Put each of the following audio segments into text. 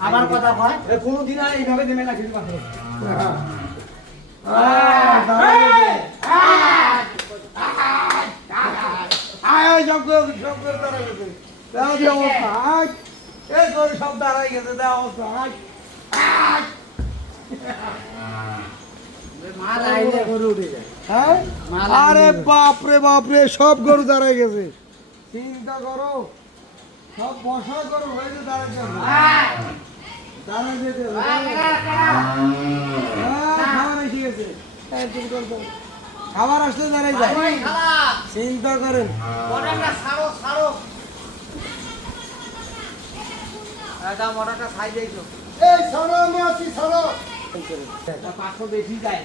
আমার কথা কয় কোনদিন আর এইভাবে নেমে না কিছু কথা সব দাঁড়াই গেছে আরে বাপরে বাপরে সব গরু দাঁড়াই গেছে চিন্তা করো সব বসা গরু হয়েছে দাঁড়াই যেতে খাবার আসলে দাঁড়াই যায় চিন্তা করেন বেশি যায়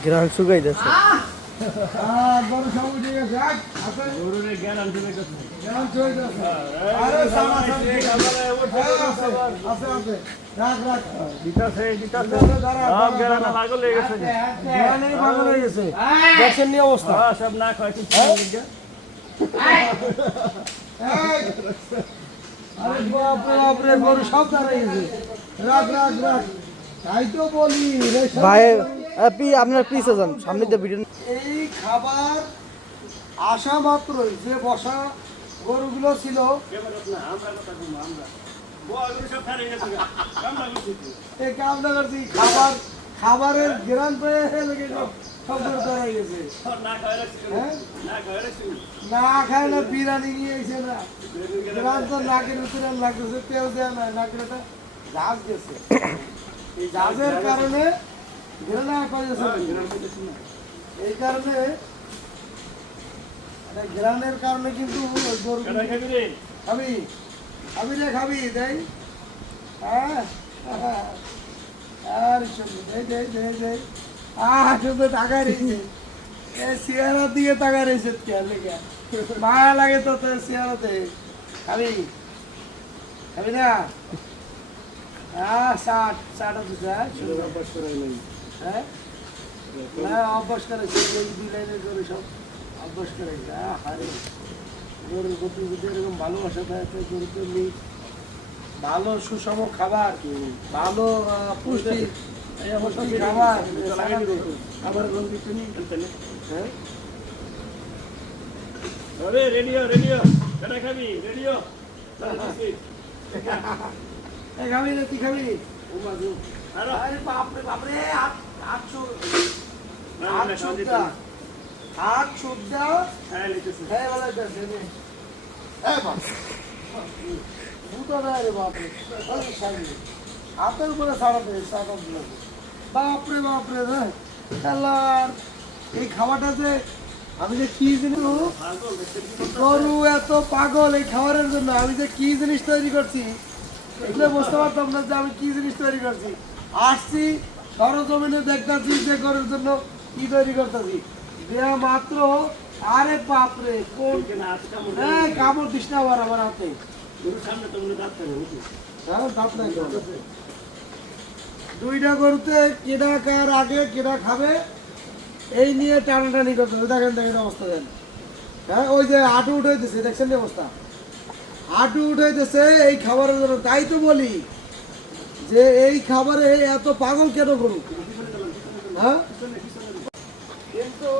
গ্রাম শুকাই যাচ্ছে অবস্থা সব না গরু সব দাঁড়াই গেছে রাখ রাখ রাখ তাই তো বলি ভাই আপনি আপনার পিছে যান সামনে দিয়ে ভিডিও এই খাবার আসা মাত্রই যে বসা গরুগুলো ছিল খাবার খাবারের গ্রাম পেয়ে লেগে সব গরু দাঁড়াই গেছে না খায় না বিরিয়ানি নিয়ে এসে না গ্রাম তো নাকের ভিতরে লাগতেছে তেল দেওয়া নয় নাকের একটা ঝাঁজ গেছে এই ঝাঁজের কারণে এই কারণে গ্রামের কারণে কিন্তু গরু খাবি খাবি রে খাবি তাই হ্যাঁ আর শুধু টাকা রয়েছে চেহারার দিকে টাকা রয়েছে মায়া লাগে তো চেহারাতে খাবি খাবি না হ্যাঁ অভ্যাস করেছে গরু সব অভ্যাস করেছে গরুর প্রতি যদি এরকম ভালোবাসা থাকে গরুকে ভালো সুষম খাবার ভালো পুষ্টি খাবার খাবার হ্যাঁ রেডিও রেডিও খাবি রেডিও খাবি না কি খাবি আরে বাপরে বাপরে হাত সুদ্ধা হাতের উপরে ছাড়াতে বাপরে বাপরে এই খাবারটা যে আমি যে কি জিনিস গরু এত পাগল এই খাবারের জন্য আমি যে কি জিনিস তৈরি করছি এগুলো বুঝতে পারতাম না যে আমি কি জিনিস তৈরি করছি আসছি সরজমিনে দেখতেছি যে গরুর জন্য কি তৈরি করতেছি দেয়া মাত্র আরে বাপরে কোন কামড় দিস না আবার আমার হাতে দুইটা গরুতে কেনা কার আগে কেনা খাবে এই নিয়ে টানাটানি করতে হবে দেখেন দেখেন অবস্থা দেন হ্যাঁ ওই যে হাঁটু উঠে দিচ্ছে দেখছেন অবস্থা হাঁটু উঠে দিচ্ছে এই খাবারের জন্য তাই তো বলি যে এই খাবারে এত পাগল কেন গরু হ্যাঁ কিন্তু